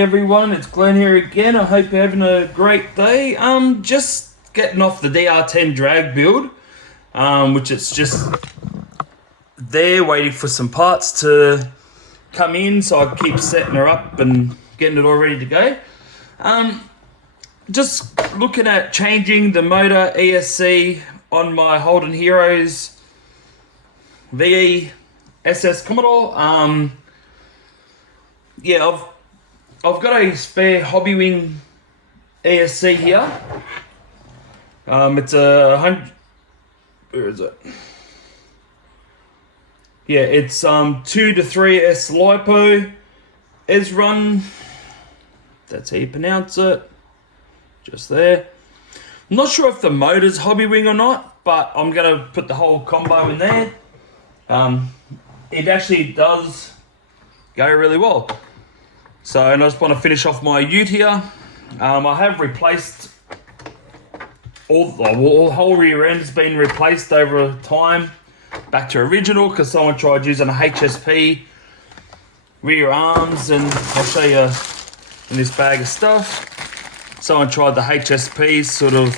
everyone, it's Glen here again. I hope you're having a great day. Just getting off the DR10 drag build, which it's just there waiting for some parts to come in, so I keep setting her up and getting it all ready to go. Just looking at changing the motor ESC on my Holden Heroes VE SS Commodore. Yeah, I've got a spare Hobby Wing ESC here. It's a 100. Where is it? Yeah, it's 2 to 3S LiPo S-Run. That's how you pronounce it. Just there. I'm not sure if the motor's Hobby Wing or not, but I'm gonna put the whole combo in there. It actually does go really well. So, and I just want to finish off my ute here. I have replaced all the whole rear end has been replaced over time back to original because someone tried using a HSP rear arms, and I'll show you in this bag of stuff. Someone tried the HSP sort of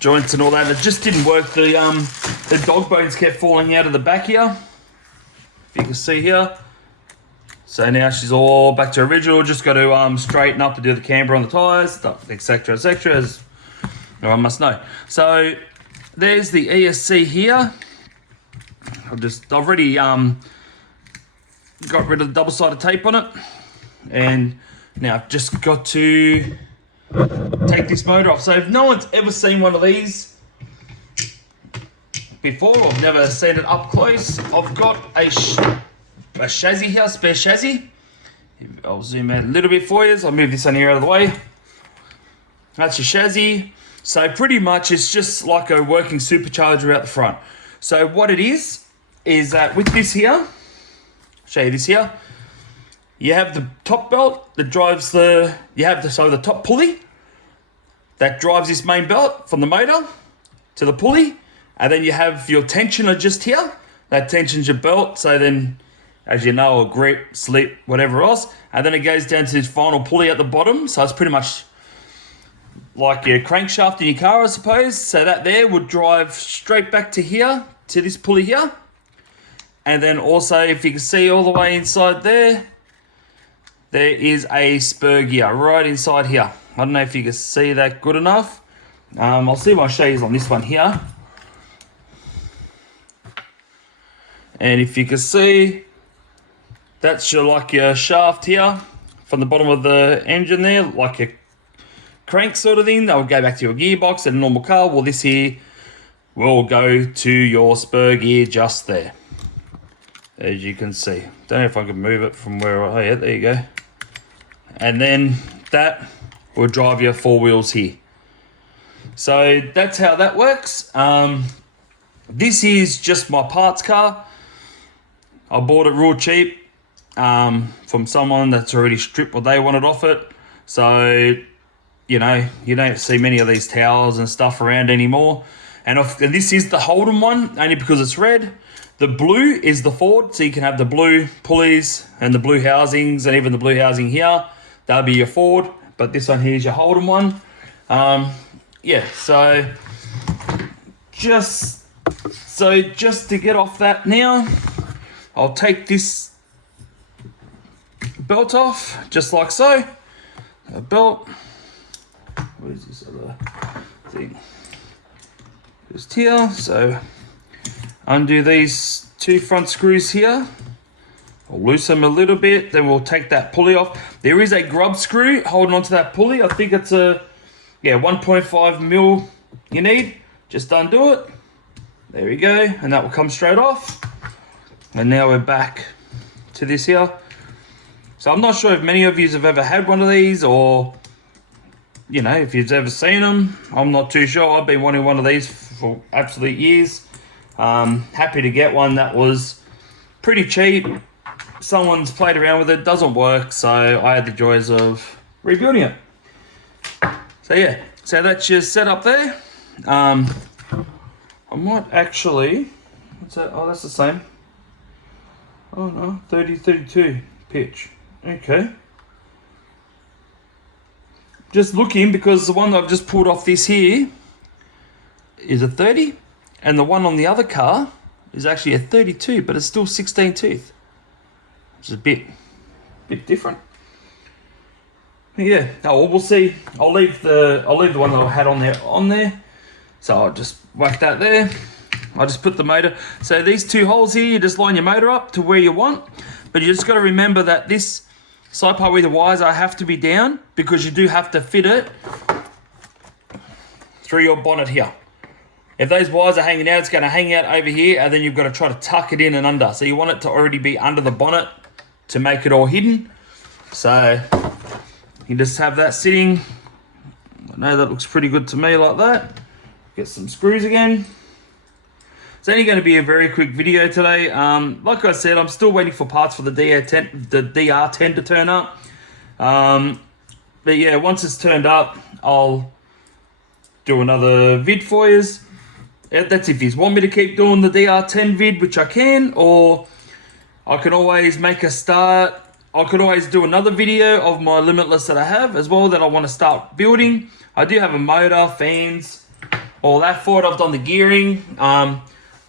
joints and all that, and it just didn't work. The dog bones kept falling out of the back here, if you can see here. So now she's all back to original. Just got to straighten up to do the camber on the tyres, etc, etc, as everyone must know. So there's the ESC here. I've already got rid of the double-sided tape on it, and now I've just got to take this motor off. So if no one's ever seen one of these before, I've never seen it up close. I've got a chassis here, spare chassis. I'll zoom out a little bit for you. I'll move this on here out of the way. That's your chassis. So pretty much it's just like a working supercharger out the front. So what it is that with this here, I'll show you this here. You have the top belt that drives the top pulley that drives this main belt from the motor to the pulley, and then you have your tensioner just here. That tensions your belt, so then, as you know, a grip, slip, whatever else, and then it goes down to this final pulley at the bottom. So it's pretty much like your crankshaft in your car, I suppose. So that there would drive straight back to here, to this pulley here. And then also, if you can see all the way inside there is a spur gear right inside here. I don't know if you can see that good enough. I'll see my shades on this one here. And if you can see, that's your shaft here from the bottom of the engine there, like a crank sort of thing. That will go back to your gearbox in a normal car. Well, this here will go to your spur gear just there, as you can see. Don't know if I can move it from where oh yeah, there you go. And then that will drive your four wheels here. So that's how that works. This is just my parts car. I bought it real cheap from someone that's already stripped what they wanted off it. So, you know, you don't see many of these towels and stuff around anymore. And this is the Holden one, only because it's red. The blue is the Ford, so you can have the blue pulleys and the blue housings, and even the blue housing here. That'll be your Ford, but this one here is your Holden one. Yeah, so just to get off that now, I'll take this belt off, just like so. A belt. Where's this other thing? Just here. So undo these two front screws here. I'll loosen them a little bit, then we'll take that pulley off. There is a grub screw holding onto that pulley. I think it's a 1.5 mil you need. Just undo it. There we go, and that will come straight off. And now we're back to this here. So I'm not sure if many of you have ever had one of these, or you know, if you've ever seen them. I'm not too sure. I've been wanting one of these for absolute years. Happy to get one that was pretty cheap. Someone's played around with it, doesn't work, so I had the joys of rebuilding it. So yeah, so that's your setup there. I might actually, what's that? Oh, that's the same. Oh no, 32 pitch. Okay. Just looking, because the one that I've just pulled off this here is a 30, and the one on the other car is actually a 32, but it's still 16 tooth, which is a bit different. Yeah. Oh, well, we'll see. I'll leave the one that I had on there. So I'll just whack that there. I just put the motor. So these two holes here, you just line your motor up to where you want, but you just got to remember that this side part where the wires are have to be down, because you do have to fit it through your bonnet here. If those wires are hanging out, it's going to hang out over here, and then you've got to try to tuck it in and under. So you want it to already be under the bonnet to make it all hidden. So you just have that sitting. I know that looks pretty good to me like that. Get some screws again. It's only going to be a very quick video today. Like I said, I'm still waiting for parts for the DR10 to turn up. But yeah, once it's turned up, I'll do another vid for you. That's if you want me to keep doing the DR10 vid, which I can, or I can always make a start. I could always do another video of my Limitless that I have as well that I want to start building. I do have a motor, fans, all that for it. I've done the gearing.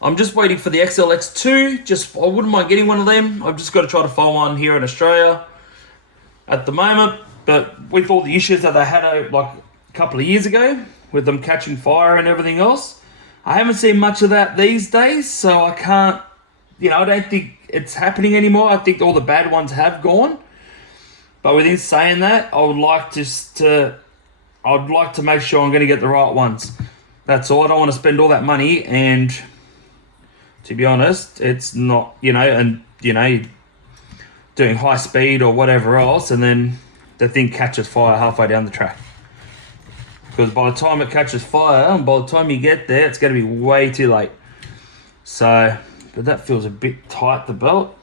I'm just waiting for the XLX2. I wouldn't mind getting one of them. I've just got to try to find one here in Australia at the moment. But with all the issues that they had like a couple of years ago with them catching fire and everything else, I haven't seen much of that these days. So I can't, I don't think it's happening anymore. I think all the bad ones have gone. But within saying that, I would like I'd like to make sure I'm going to get the right ones. That's all. I don't want to spend all that money, and to be honest, it's not, doing high speed or whatever else, and then the thing catches fire halfway down the track. Because by the time it catches fire, and by the time you get there, it's going to be way too late. So, but that feels a bit tight, the belt.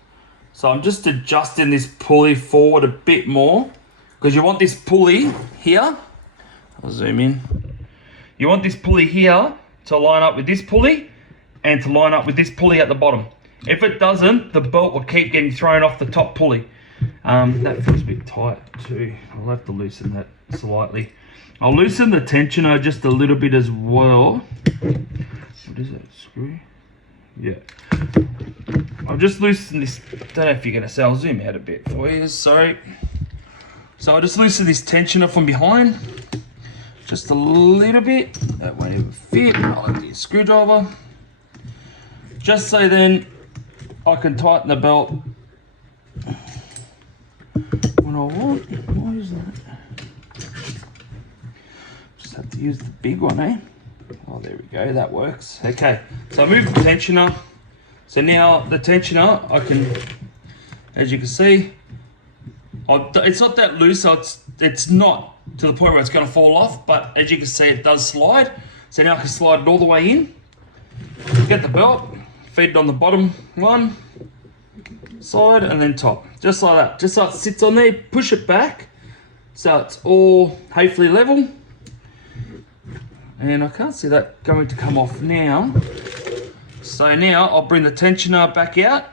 So I'm just adjusting this pulley forward a bit more, because you want this pulley here. I'll zoom in. You want this pulley here to line up with this pulley and to line up with this pulley at the bottom. If it doesn't, the belt will keep getting thrown off the top pulley. That feels a bit tight too. I'll have to loosen that slightly. I'll loosen the tensioner just a little bit as well. What is that, screw? Yeah. I'll just loosen this. Don't know if you're gonna see. I'll zoom out a bit for you. Sorry. So I'll just loosen this tensioner from behind. Just a little bit. That won't even fit. I'll have to get a screwdriver. Just so then I can tighten the belt when I want. Why is that? Just have to use the big one, eh? Oh, there we go. That works. Okay. So I moved the tensioner. So now the tensioner, I can, as you can see, it's not that loose, so it's not to the point where it's going to fall off, but as you can see, it does slide. So now I can slide it all the way in, get the belt, feed it on the bottom one side and then top, just like that, just so it sits on there. Push it back so it's all hopefully level, and I can't see that going to come off now. So now I'll bring the tensioner back out,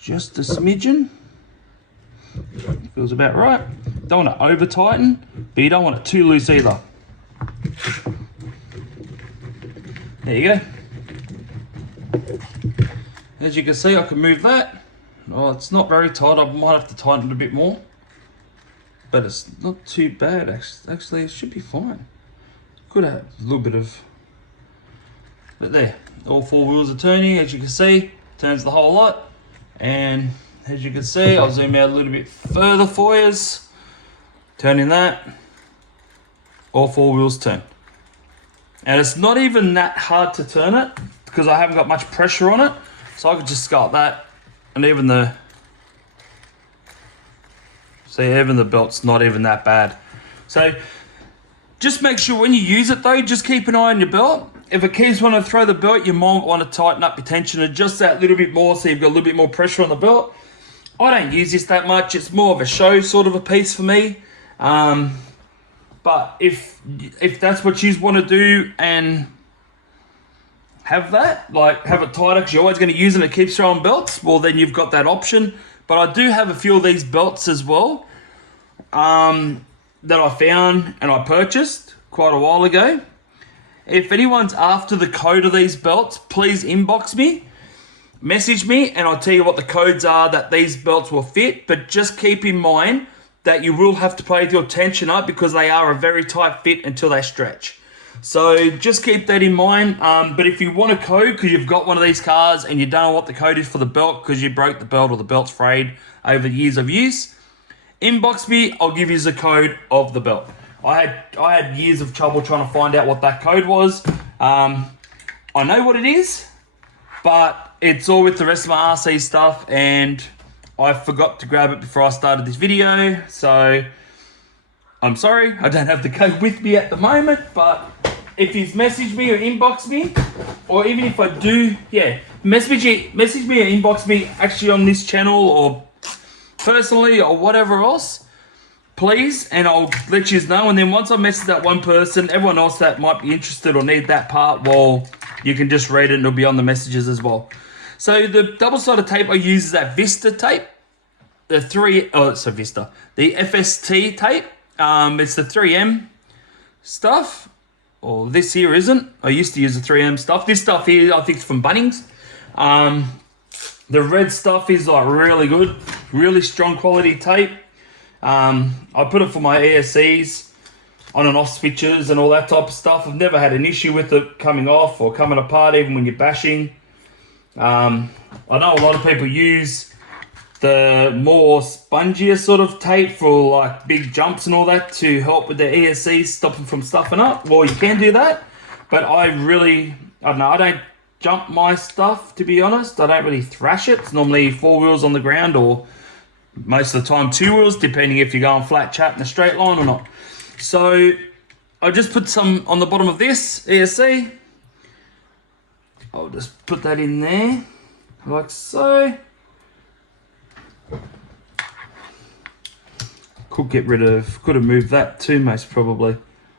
just a smidgen. Feels about right. Don't want to over tighten, but you don't want it too loose either. There you go. As you can see, I can move that. Oh, it's not very tight. I might have to tighten it a bit more, but it's not too bad. Actually, it should be fine. Could have a little bit of, but there. All four wheels are turning. As you can see, turns the whole lot. And as you can see, I'll zoom out a little bit further for you. Turning that, all four wheels turn. And it's not even that hard to turn it because I haven't got much pressure on it. So I could just sculpt that, and even the belt's not even that bad. So just make sure when you use it though, just keep an eye on your belt. If it keeps wanting to throw the belt, you might want to tighten up your tensioner just that little bit more so you've got a little bit more pressure on the belt. I don't use this that much. It's more of a show sort of a piece for me. But if that's what you want to do, and have that, like have it tighter because you're always going to use it and it keeps throwing belts, well then you've got that option. But I do have a few of these belts as well that I found and I purchased quite a while ago. If anyone's after the code of these belts, please inbox me, message me, and I'll tell you what the codes are that these belts will fit. But just keep in mind that you will have to play with your tension up because they are a very tight fit until they stretch. So just keep that in mind. But if you want a code because you've got one of these cars and you don't know what the code is for the belt because you broke the belt or the belt's frayed over years of use, inbox me. I'll give you the code of the belt. I had years of trouble trying to find out what that code was. I know what it is, but it's all with the rest of my RC stuff and I forgot to grab it before I started this video. So I'm sorry, I don't have the code with me at the moment, but if you message me or inbox me, or even if I do, yeah, message me or inbox me actually on this channel or personally or whatever else, please, and I'll let you know. And then once I message that one person, everyone else that might be interested or need that part, well, you can just read it and it'll be on the messages as well. So the double-sided tape I use is that Vista tape, the FST tape. It's the 3M stuff. Or this here isn't. I used to use the 3M stuff. This stuff here, I think, is from Bunnings. The red stuff is like really good, really strong quality tape. I put it for my ESCs, on and off switches and all that type of stuff. I've never had an issue with it coming off or coming apart, even when you're bashing. I know a lot of people use the more spongier sort of tape for like big jumps and all that to help with the ESCs, stop them from stuffing up. Well, you can do that, but I don't know, I don't jump my stuff, to be honest. I don't really thrash it. It's normally 4 wheels on the ground or most of the time 2 wheels, depending if you're going flat chat in a straight line or not. So I just put some on the bottom of this ESC. I'll just put that in there like so. Could have moved that too, most probably.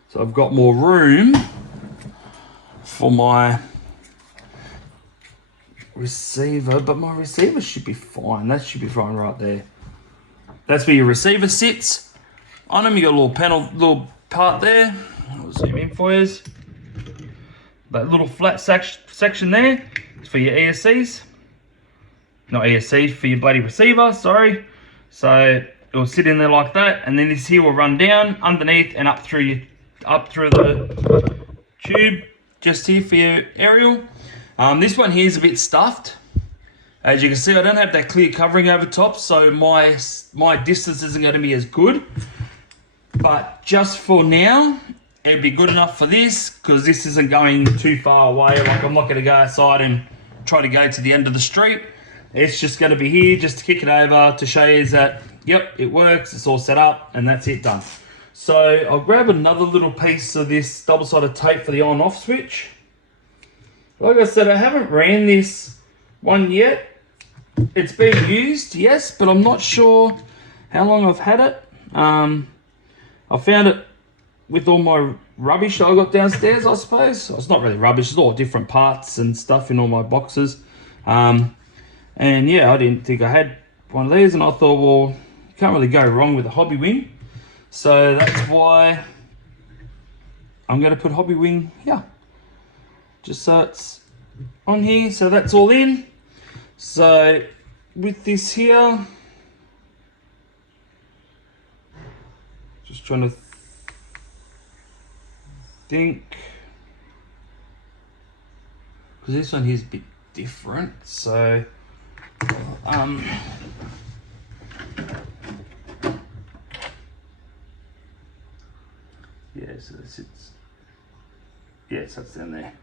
So I've got more room for my receiver, but my receiver should be fine. That should be fine right there. That's where your receiver sits. On them, you got a little part there. I'll zoom in for you. That little flat section there is for your ESCs. Not ESCs, for your bloody receiver, sorry. So it will sit in there like that, and then this here will run down underneath and up through the tube just here for your aerial. This one here is a bit stuffed. As you can see, I don't have that clear covering over top, so my distance isn't going to be as good. But just for now, it'd be good enough for this because this isn't going too far away. Like, I'm not going to go outside and try to go to the end of the street. It's just going to be here just to kick it over to show you that, yep, it works, it's all set up, and that's it, done. So I'll grab another little piece of this double-sided tape for the on-off switch. Like I said, I haven't ran this one yet. It's been used, yes, but I'm not sure how long I've had it. I found it with all my rubbish that I got downstairs, I suppose. It's not really rubbish, it's all different parts and stuff in all my boxes. And yeah, I didn't think I had one of these, and I thought, well, you can't really go wrong with a hobby wing. So that's why I'm going to put hobby wing here. Just so it's on here, so that's all in. So with this here, just trying to think, because this one here is a bit different. So yeah, so this is, yes, that's down there.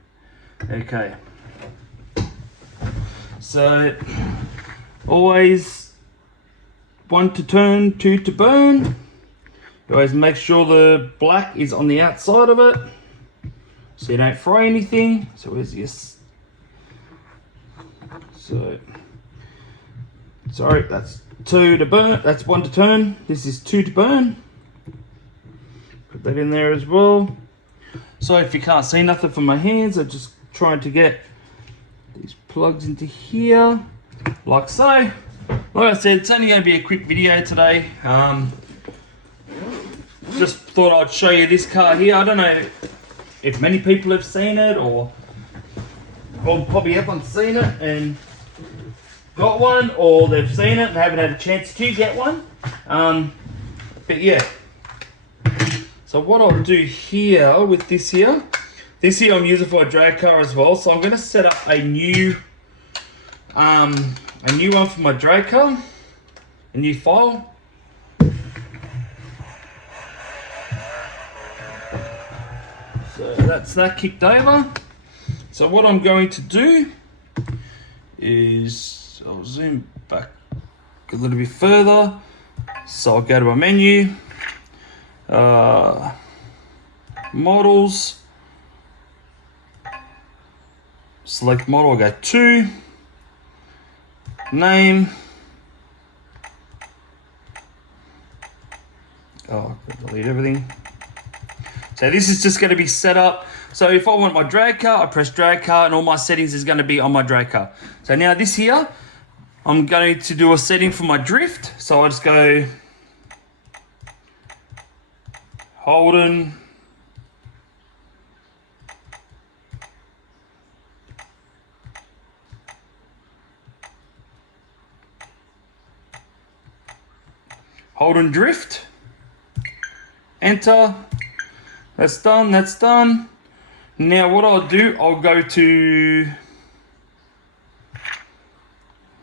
Okay, so always 1 to turn, 2 to burn. You always make sure the black is on the outside of it so you don't fry anything. So where's this? So sorry, that's 2 to burn, that's 1 to turn, this is 2 to burn. Put that in there as well. So if you can't see nothing from my hands, I'm just trying to get these plugs into here, like so. Like I said, it's only going to be a quick video today. Just thought I'd show you this car here. I don't know if many people have seen it, or probably everyone's seen it and got one, or they've seen it and haven't had a chance to get one. But yeah. So what I'll do here with this here I'm using for a drag car as well. So I'm going to set up a new one for my drag car, a new file. So that's that kicked over. So what I'm going to do is I'll zoom back a little bit further. So I'll go to my menu, models, select model, I'll go to, name, delete everything. So this is just going to be set up. So if I want my drag car, I press drag car and all my settings is going to be on my drag car. So now this here, I'm going to do a setting for my drift. So I just go Holden, drift, enter. That's done, that's done. Now what I'll do, I'll go to,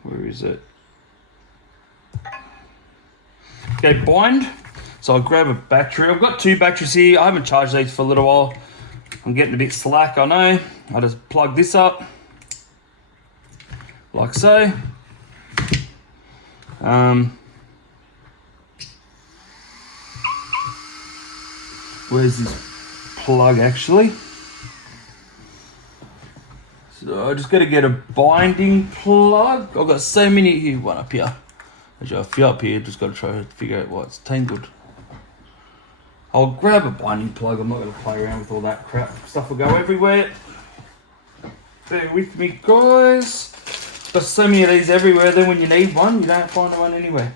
where is it? Okay, bind. So I'll grab a battery. I've got 2 batteries here. I haven't charged these for a little while. I'm getting a bit slack, I know. I'll just plug this up, like so. Where's this plug actually? So I just got to get a binding plug. I've got so many here. One up here. There's a few up here. Just got to try to figure out why it's tangled. I'll grab a binding plug. I'm not going to play around with all that crap. Stuff will go everywhere. Bear with me, guys. Got so many of these everywhere. Then when you need one, you don't find one anywhere.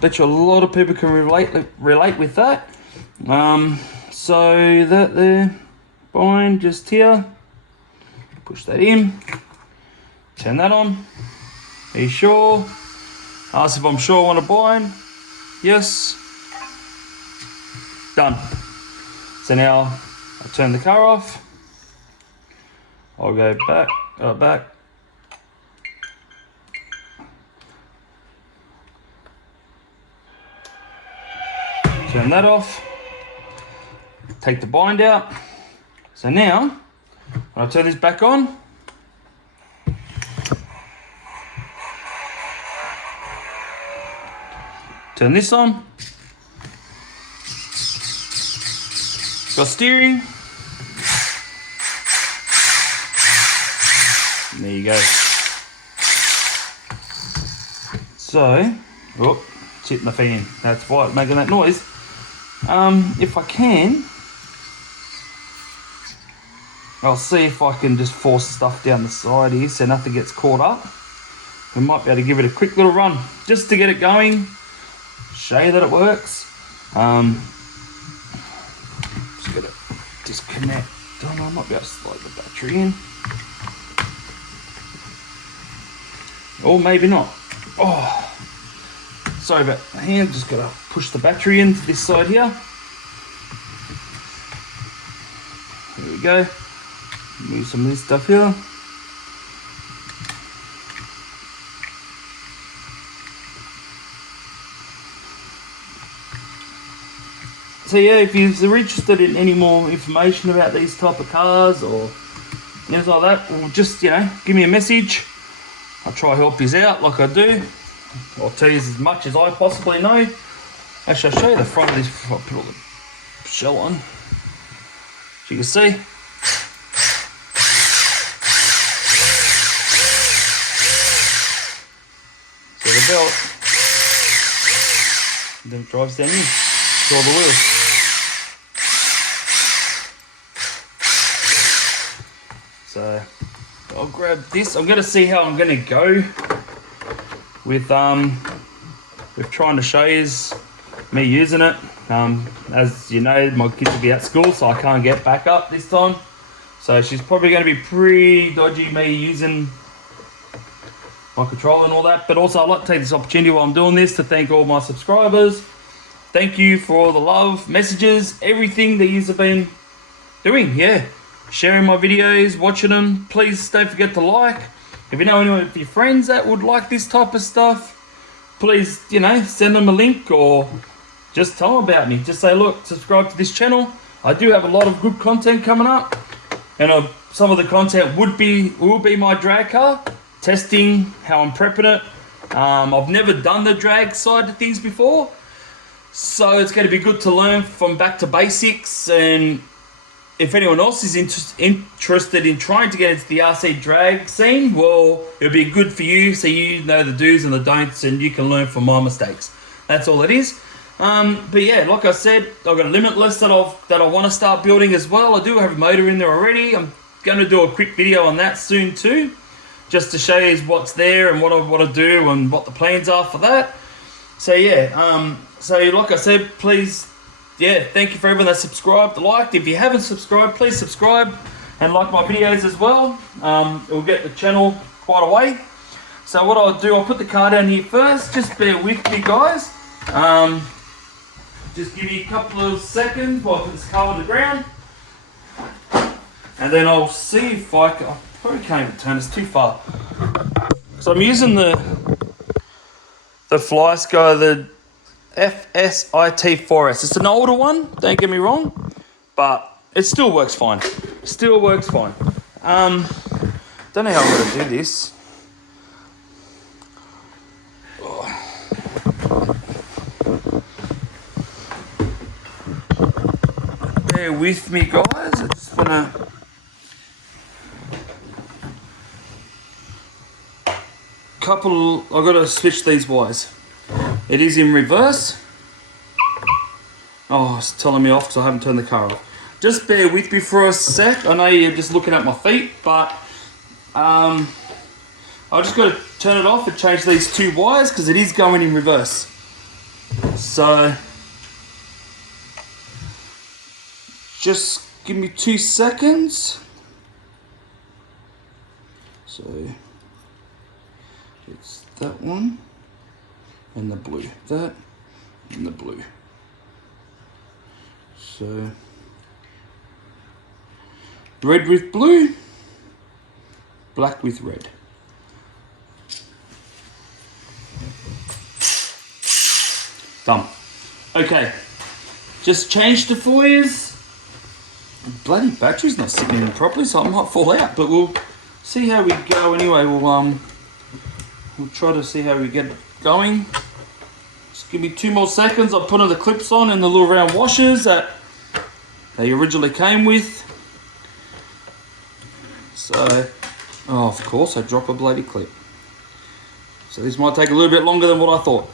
Bet you a lot of people can relate with that. So that there, bind just here, push that in, turn that on. Are you sure? Ask if I'm sure I want to bind. Yes. Done. So now I turn the car off. I'll go back, turn that off. Take the bind out. So now, when I turn this back on, turn this on. Got steering. There you go. So, oh, it's hitting the fan. That's why it's making that noise. If I can, I'll see if I can just force stuff down the side here so nothing gets caught up. We might be able to give it a quick little run just to get it going, show you that it works. Just got to disconnect. I might be able to slide the battery in. Or maybe not. Oh, sorry about the hand. Just got to push the battery into this side here. There we go. Move some of this stuff here. So yeah, if you're interested in any more information about these type of cars or things like that, well, just, you know, give me a message. I'll try to help you out like I do. I'll tell you as much as I possibly know. Actually, I'll show you the front of this before I put all the shell on. As you can see. So the belt, and then it drives down in to all the wheels. So I'll grab this. I'm gonna see how I'm gonna go with trying to show you me using it. As you know, my kids will be at school, so I can't get back up this time. So she's probably going to be pretty dodgy me using my controller and all that. But also I'd like to take this opportunity while I'm doing this to thank all my subscribers. Thank you for all the love, messages, everything that you have been doing. Yeah, sharing my videos, watching them. Please don't forget to like. If you know anyone of your friends that would like this type of stuff, please, you know, send them a link or just tell them about me. Just say, look, subscribe to this channel. I do have a lot of good content coming up. And some of the content will be my drag car, testing how I'm prepping it. I've never done the drag side of things before, so it's going to be good to learn from back to basics. And if anyone else is interested in trying to get into the RC drag scene, well, it'll be good for you, so you know the do's and the don'ts, and you can learn from my mistakes. That's all it is. But yeah, like I said, I've got a Limitless that I want to start building as well. I do have a motor in there already. I'm going to do a quick video on that soon too, just to show you what's there and what I want to do and what the plans are for that. So yeah, so like I said, please, yeah, thank you for everyone that subscribed, liked. If you haven't subscribed, please subscribe and like my videos as well. It will get the channel quite a way. So what I'll do, I'll put the car down here first. Just bear with me, guys. Just give me a couple of seconds while I put this car on the ground. And then I'll see if I probably can't even turn this too far. So I'm using the Fly Sky, the FSIT4S. It's an older one, don't get me wrong, but it still works fine. Still works fine. Don't know how I'm going to do this. Bear with me, guys. I just want to... I've got to switch these wires. It is in reverse. Oh, it's telling me off because I haven't turned the car off. Just bear with me for a sec. I know you're just looking at my feet, but I just got to turn it off and change these two wires because it is going in reverse. So just give me 2 seconds. So it's that one and the blue, that and the blue. So red with blue, black with red. Done. Okay, just changed the for yous. Bloody battery's not sitting in properly, so I might fall out, but we'll see how we go anyway. We'll try to see how we get going. Just give me 2 more seconds. I'll put the clips on and the little round washers that they originally came with. So, oh, of course, I drop a bloody clip. So this might take a little bit longer than what I thought.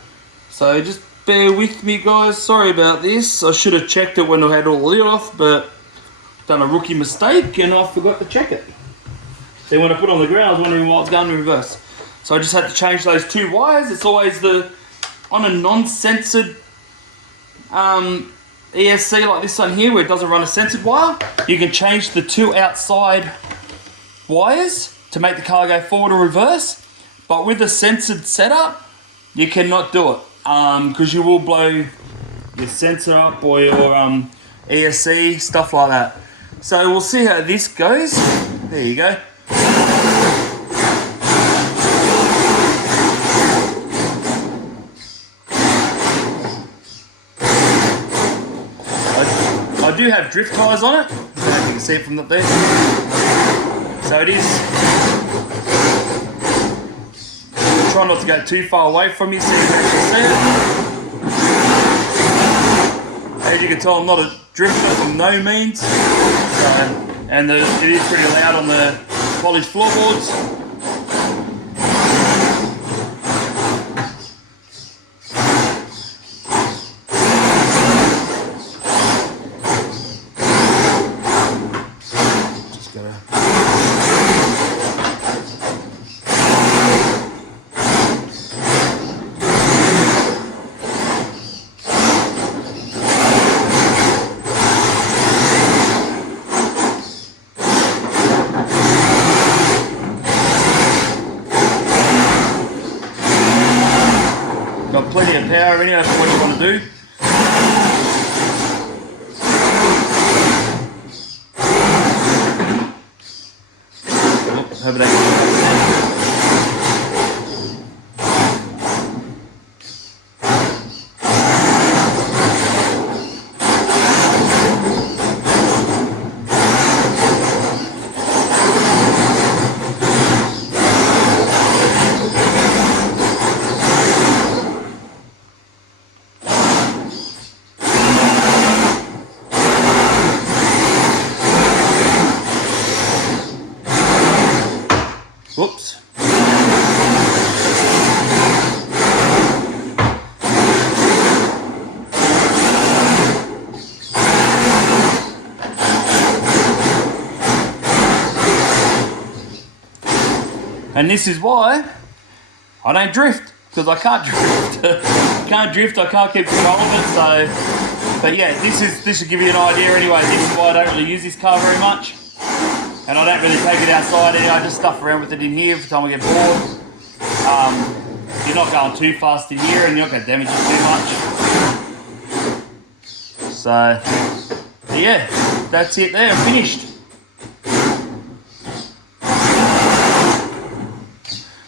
So just bear with me, guys. Sorry about this. I should have checked it when I had all the lid off, but done a rookie mistake and I forgot to check it. So when I put it on the ground, I was wondering why it's going in reverse. So I just had to change those 2 wires. It's always on a non-censored ESC like this one here, where it doesn't run a censored wire, you can change the 2 outside wires to make the car go forward or reverse. But with a censored setup, you cannot do it because you will blow your sensor up or your ESC, stuff like that. So we'll see how this goes. There you go. I do have drift tyres on it. I don't know if you can see it from up there. So it is. Try not to go too far away from you so you can actually see it. As you can tell, I'm not a drifter from no means. And it is pretty loud on the polished floorboards. power anyway for what you want to do. Hope it ain't. Whoops. And this is why I don't drift, because I can't drift. Can't drift, I can't keep control of it, so. But yeah, this should give you an idea anyway. This is why I don't really use this car very much. And I don't really take it outside anyway, I just stuff around with it in here every time I get bored. You're not going too fast in here and you're not going to damage it too much. So, yeah, that's it there, finished.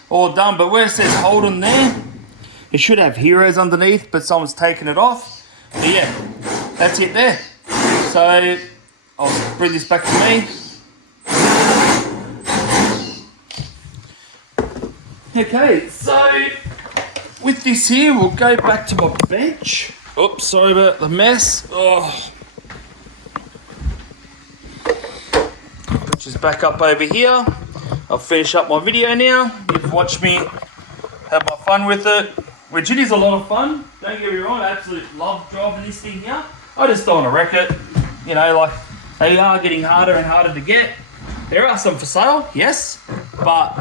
All done, but where it says Holden there, it should have Heroes underneath, but someone's taken it off. But yeah, that's it there. So, I'll bring this back to me. Okay, so with this here, we'll go back to my bench. Oops, sorry about the mess. Oh. Put this back up over here. I'll finish up my video now. You've watched me have my fun with it, which it is a lot of fun. Don't get me wrong, I absolutely love driving this thing here. I just don't want to wreck it. You know, like, they are getting harder and harder to get. There are some for sale, yes, but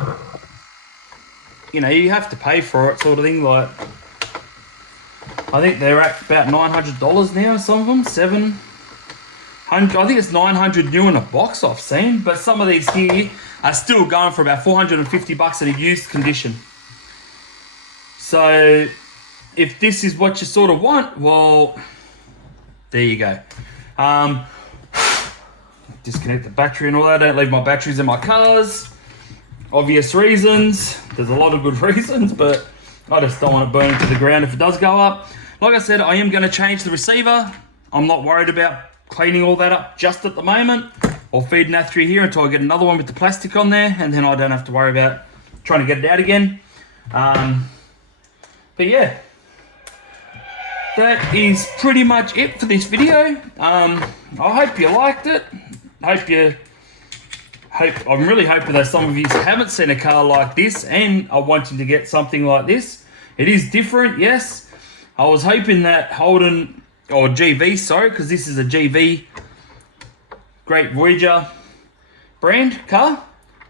you know, you have to pay for it, sort of thing. Like, I think they're at about $900 now, some of them, $700. I think it's $900 new in a box I've seen, but some of these here are still going for about $450 in a used condition. So, if this is what you sort of want, well, there you go. Disconnect the battery and all that. I don't leave my batteries in my cars. Obvious reasons. There's a lot of good reasons, but I just don't want it burning to the ground if it does go up. Like I said, I am going to change the receiver. I'm not worried about cleaning all that up just at the moment. I'll feed that through here until I get another one with the plastic on there, and then I don't have to worry about trying to get it out again. But yeah, that is pretty much it for this video. I hope you liked it. I'm really hoping that some of you haven't seen a car like this and are wanting to get something like this. It is different, yes. I was hoping that Holden, or GV, sorry, because this is a GV Great Voyager brand car.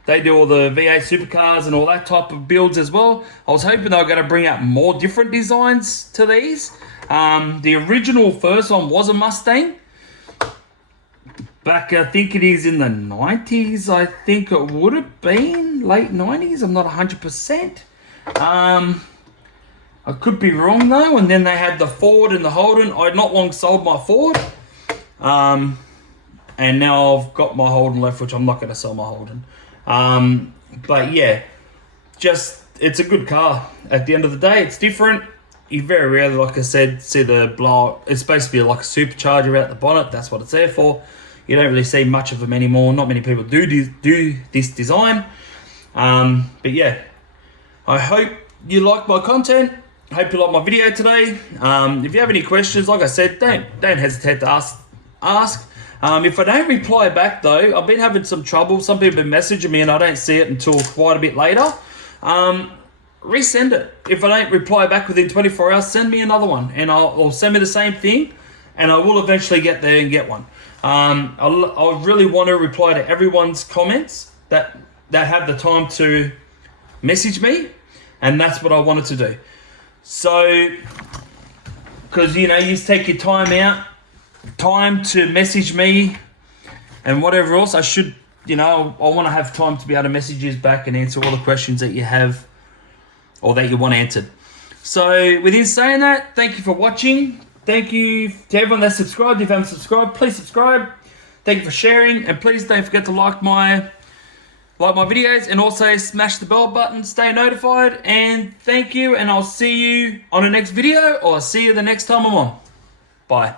They do all the V8 supercars and all that type of builds as well. I was hoping they were going to bring out more different designs to these. The original first one was a Mustang. Back, I think it is in the 90s, I think it would have been, late 90s, I'm not 100%. I could be wrong though, and then they had the Ford and the Holden. I had not long sold my Ford, and now I've got my Holden left, which I'm not going to sell my Holden. But yeah, just, it's a good car. At the end of the day, it's different. You very rarely, like I said, see the blow. It's supposed to be like a supercharger out the bonnet, that's what it's there for. You don't really see much of them anymore. Not many people do this design. But yeah, I hope you like my content. I hope you like my video today. If you have any questions, like I said, don't hesitate to ask. If I don't reply back though, I've been having some trouble. Some people have been messaging me and I don't see it until quite a bit later. Resend it. If I don't reply back within 24 hours, send me another one and or send me the same thing and I will eventually get there and get one. I really want to reply to everyone's comments that have the time to message me, and that's what I wanted to do. So, because you know, you just take your time to message me and whatever else. I should, you know, I want to have time to be able to message you back and answer all the questions that you have or that you want answered. So within saying that, thank you for watching. Thank you to everyone that's subscribed. If you haven't subscribed, please subscribe. Thank you for sharing, and please don't forget to like my videos, and also smash the bell button, stay notified, and thank you, and I'll see you on the next video, or I'll see you the next time I'm on. Bye.